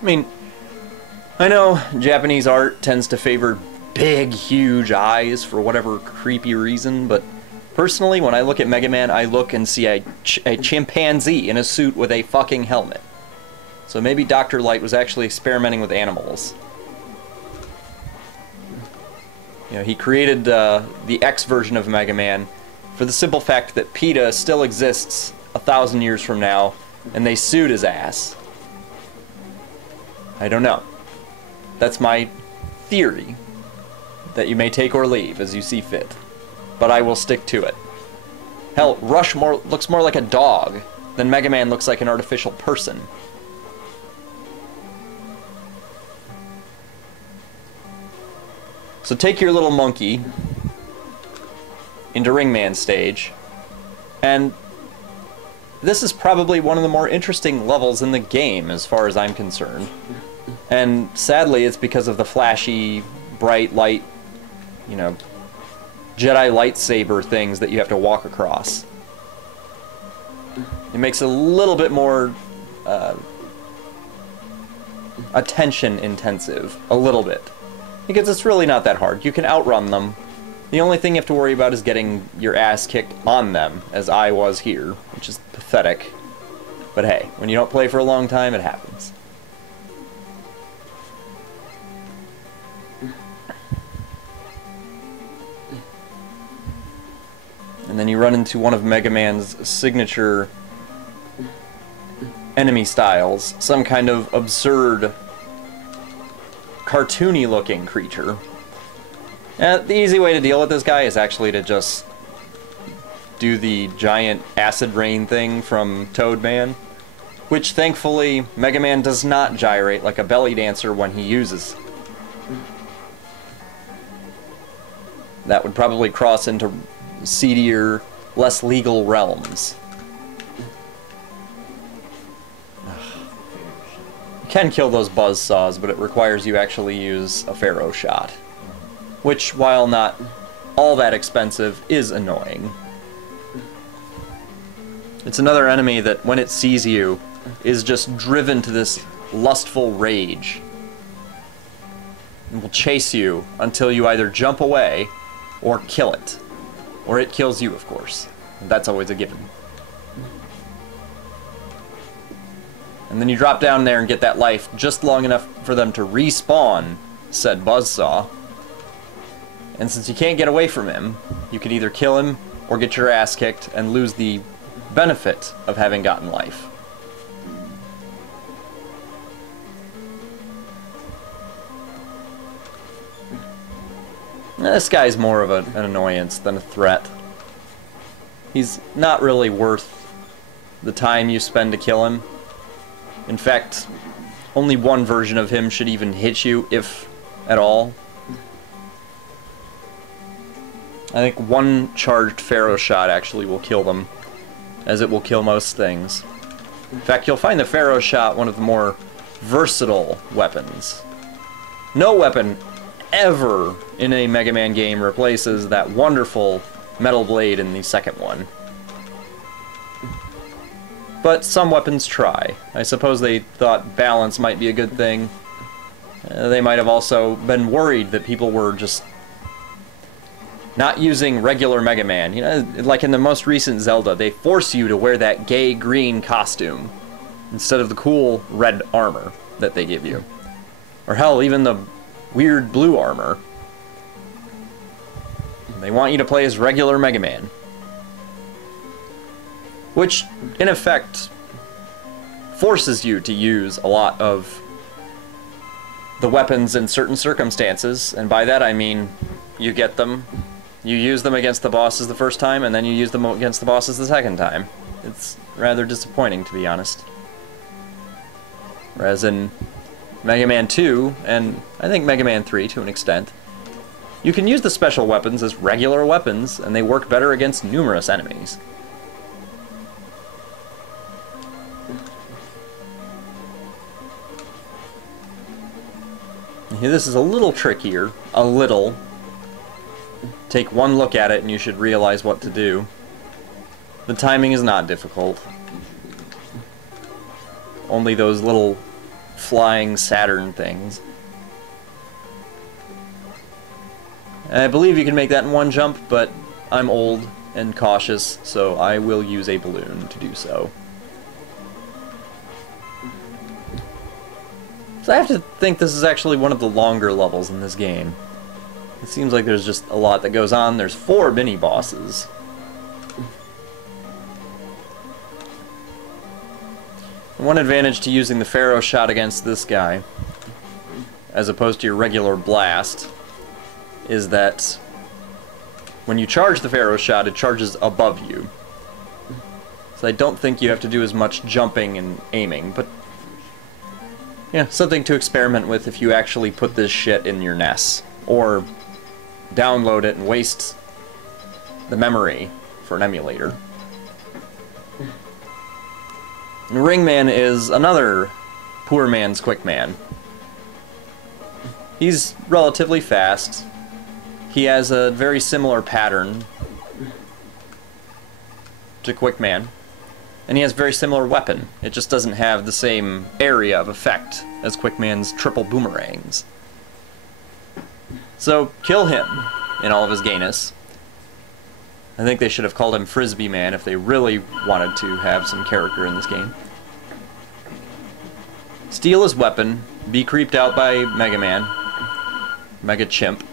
I mean, I know Japanese art tends to favor big, huge eyes for whatever creepy reason, but personally, when I look at Mega Man, I look and see a chimpanzee in a suit with a fucking helmet. So maybe Dr. Light was actually experimenting with animals. You know, he created the X version of Mega Man for the simple fact that PETA still exists 1,000 years from now, and they sued his ass. I don't know. That's my theory, that you may take or leave as you see fit. But I will stick to it. Hell, Rush looks more like a dog than Mega Man looks like an artificial person. So take your little monkey into Ringman stage, and this is probably one of the more interesting levels in the game as far as I'm concerned. And sadly, it's because of the flashy, bright light, you know, Jedi lightsaber things that you have to walk across. It makes it a little bit more attention intensive, a little bit. Because it's really not that hard. You can outrun them. The only thing you have to worry about is getting your ass kicked on them, as I was here, which is pathetic. But hey, when you don't play for a long time, it happens. And then you run into one of Mega Man's signature enemy styles, some kind of absurd, cartoony looking creature. The easy way to deal with this guy is actually to just do the giant acid rain thing from Toad Man, which thankfully Mega Man does not gyrate like a belly dancer when he uses. That would probably cross into seedier, less legal realms. You can kill those buzzsaws, but it requires you actually use a Pharaoh shot, which, while not all that expensive, is annoying. It's another enemy that, when it sees you, is just driven to this lustful rage and will chase you until you either jump away or kill it. Or it kills you, of course. That's always a given. And then you drop down there and get that life just long enough for them to respawn said buzzsaw. And since you can't get away from him, you can either kill him or get your ass kicked and lose the benefit of having gotten life. This guy's more of an annoyance than a threat. He's not really worth the time you spend to kill him. In fact, only one version of him should even hit you, if at all. I think one charged Pharaoh shot actually will kill them, as it will kill most things. In fact, you'll find the Pharaoh shot one of the more versatile weapons. No weapon ever in a Mega Man game replaces that wonderful metal blade in the second one. But some weapons try. I suppose they thought balance might be a good thing. They might have also been worried that people were just not using regular Mega Man. You know, like in the most recent Zelda, they force you to wear that gay green costume instead of the cool red armor that they give you. Or hell, even the weird blue armor. They want you to play as regular Mega Man. Which, in effect, forces you to use a lot of the weapons in certain circumstances, and by that I mean you get them, you use them against the bosses the first time, and then you use them against the bosses the second time. It's rather disappointing, to be honest. Whereas in Mega Man 2, and I think Mega Man 3 to an extent, you can use the special weapons as regular weapons, and they work better against numerous enemies. This is a little trickier, a little. Take one look at it and you should realize what to do. The timing is not difficult. Only those little flying Saturn things. I believe you can make that in one jump, but I'm old and cautious, so I will use a balloon to do so. So I have to think this is actually one of the longer levels in this game. It seems like there's just a lot that goes on. There's 4 mini-bosses. One advantage to using the Pharaoh shot against this guy, as opposed to your regular blast, is that when you charge the Pharaoh shot, it charges above you. So I don't think you have to do as much jumping and aiming, but yeah, something to experiment with if you actually put this shit in your NES. Or download it and waste the memory for an emulator. And Ringman is another poor man's quick man. He's relatively fast. He has a very similar pattern to Quickman. And he has a very similar weapon. It just doesn't have the same area of effect as Quickman's triple boomerangs. So, kill him in all of his gayness. I think they should have called him Frisbee Man if they really wanted to have some character in this game. Steal his weapon, be creeped out by Mega Man, Mega Chimp,